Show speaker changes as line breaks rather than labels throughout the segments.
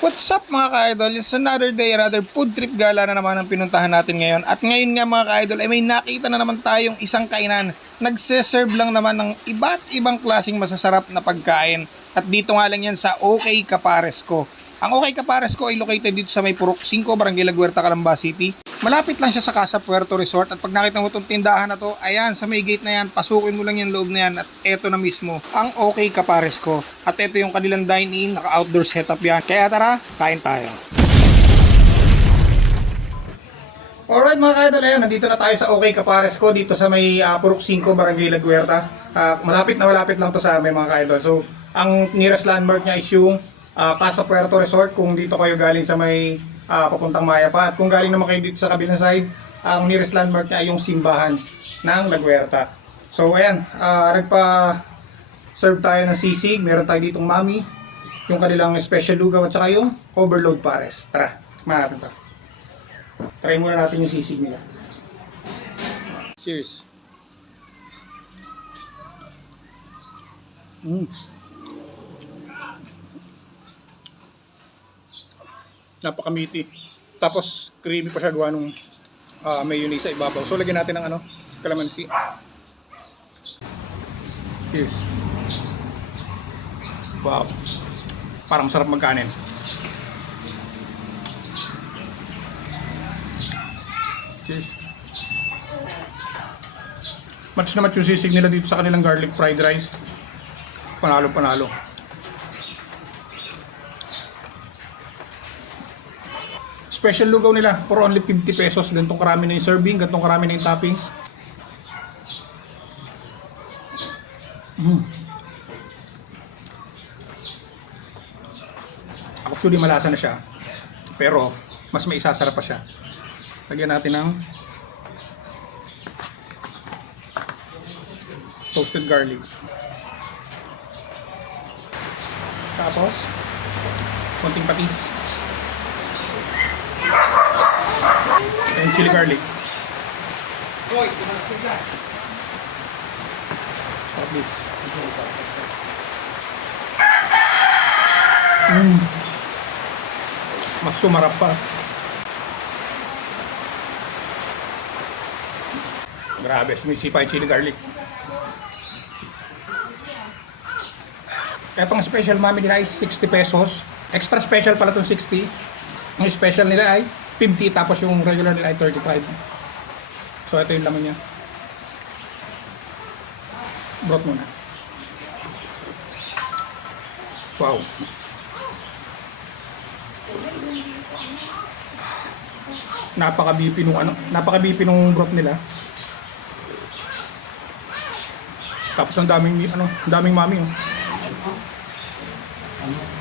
What's up mga ka-idol? It's another day, another food trip gala na naman ang pinuntahan natin ngayon. At ngayon nga mga ka-idol ay may nakita na naman tayong isang kainan. Nagse-serve lang naman ng iba't ibang klasing masasarap na pagkain. At dito nga lang yan sa OK Capares ko. Ang OK Capares ko ay located dito sa may Purok 5, Barangay Laguerta, Calamba City. Malapit lang siya sa Casa Puerto Resort at pag nakita mo itong tindahan na to, ayan, sa may gate na yan, pasukin mo lang yung loob na yan at eto na mismo, ang OK Capares ko. At eto yung kanilang dine-in, naka-outdoor setup yan. Kaya tara, kain tayo. Alright mga ka-idol, ayan, nandito na tayo sa OK Capares ko dito sa may uh, Purok 5, Barangay Laguerta. Ah, malapit na malapit lang to sa amin mga ka-idol. So, ang nearest landmark niya is yung ah, Casa Puerto Resort kung dito kayo galing sa may ah, papuntang Maya pa. At kung galing naman kayo dito sa kabilang side, ang nearest landmark niya ay yung simbahan ng Laguerta. So, ayan, uh, nagpa serve tayo ng sisig. Meron tayo ditong mami, yung kanilang special lugaw at saka yung overload pares. Tara, tikman natin to. Try muna natin yung sisig nila. Cheers. Mm. Napakamiti. Tapos creamy pa siya gawa nung ah, mayonnaise sa ibabaw. So lagyan natin ng ano, kalamansi. Cheers. Wow. Parang sarap magkanin. Cheers. Match na match yung sisig nila dito sa kanilang garlic fried rice. Panalo Special lugaw nila for only 50 pesos. Gantong karami na yung serving, gantong karami na yung toppings. Mm. Actually malasa na siya. Pero mas may isasarap pa siya. Lagyan natin ng toasted garlic. Tapos, konting patis. And chili garlic. Tapos this. Mm. Mas sumarap pa. Grabe, sumisipa yung chili garlic. Etong special mami nila is 60 pesos. Extra special pala itong 60. Ang special nila ay 50 tapos yung regular nila ay 35. So ito yung laman niya. Broth muna. Wow. Napaka-BP nung ano, napaka-BP nung broth nila. Tapos ang daming ano, ang daming mami oh. Mm.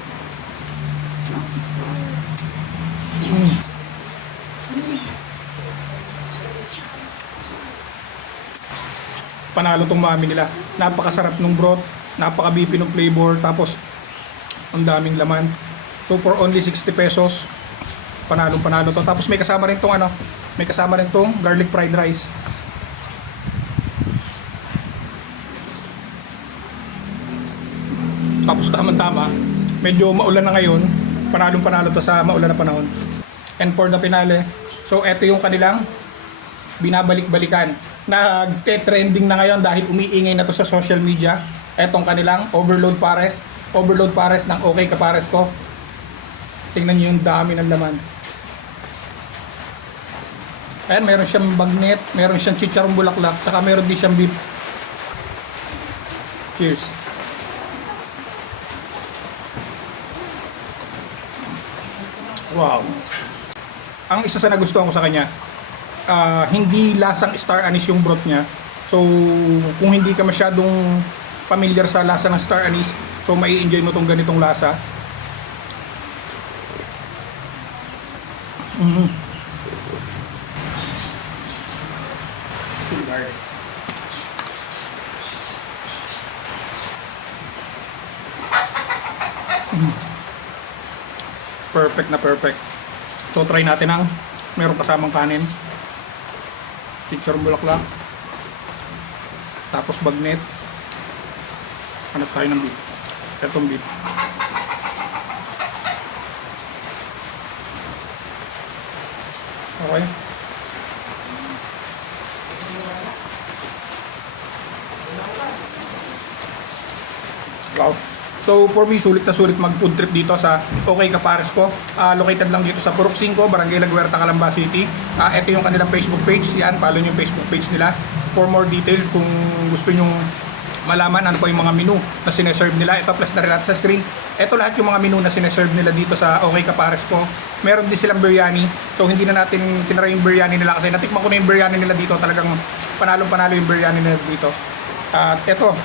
Panalo tong mami nila. Napakasarap ng broth, napaka-beefy ng flavor, tapos ang daming laman. So for only 60 pesos, panalong panalo to. Tapos may kasama rin tong ano, may kasama rin tong garlic fried rice. Tapos tama-tama, medyo maulan na ngayon, panalong panalo to sa maulan na panahon. And for the finale, so eto yung kanilang binabalik-balikan. Nagte-trending na ngayon dahil umiingay na to sa social media. Etong kanilang overload pares, overload pares ng okay kapares ko. Tingnan niyo yung dami ng laman. Ayan, meron siyang bagnet, meron siyang chicharong bulaklak, saka meron din siyang beef. Cheers. Wow. Ang isa sa nagustuhan ko sa kanya, ah, hindi lasang star anise yung broth niya. So, kung hindi ka masyadong familiar sa lasa ng star anise, so mai enjoy mo tong ganitong lasa. Mm. Perfect na perfect. So try natin ang meron kasamang kanin teacher bulaklak. Tapos bagnet. Hanap tayo ng beef etong beef okay. Wow. So for me, sulit na sulit mag food trip dito sa Okay Kapares ko. Ah, located lang dito sa Purok 5, Barangay Laguerta, Calamba City. Ah, ito yung kanilang Facebook page. Yan, follow yung Facebook page nila. For more details, kung gusto nyong malaman ano po yung mga menu na sineserve nila. Ito plus na rin natin sa screen. Ito lahat yung mga menu na sineserve nila dito sa Okay Kapares ko. Meron din silang biryani. So hindi na natin tinry yung biryani nila kasi natikman ko na yung biryani nila dito. Talagang panalo-panalo yung biryani nila dito. At ito,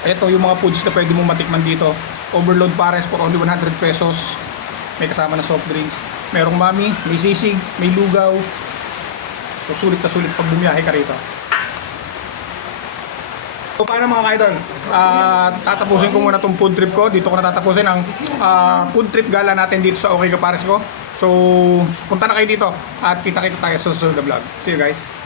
ito yung mga foods na pwede mong matikman dito. Overload pares for only 100 pesos. May kasama na soft drinks. Merong mami, may sisig, may lugaw. So sulit na sulit pag bumiyahe ka rito. So paano mga kaidol? Ah, tatapusin ko muna tong food trip ko. Dito ko na tatapusin ang ah, food trip gala natin dito sa Okay Kapares ko. So punta na kayo dito at kita-kita tayo sa susunod na vlog. See you guys.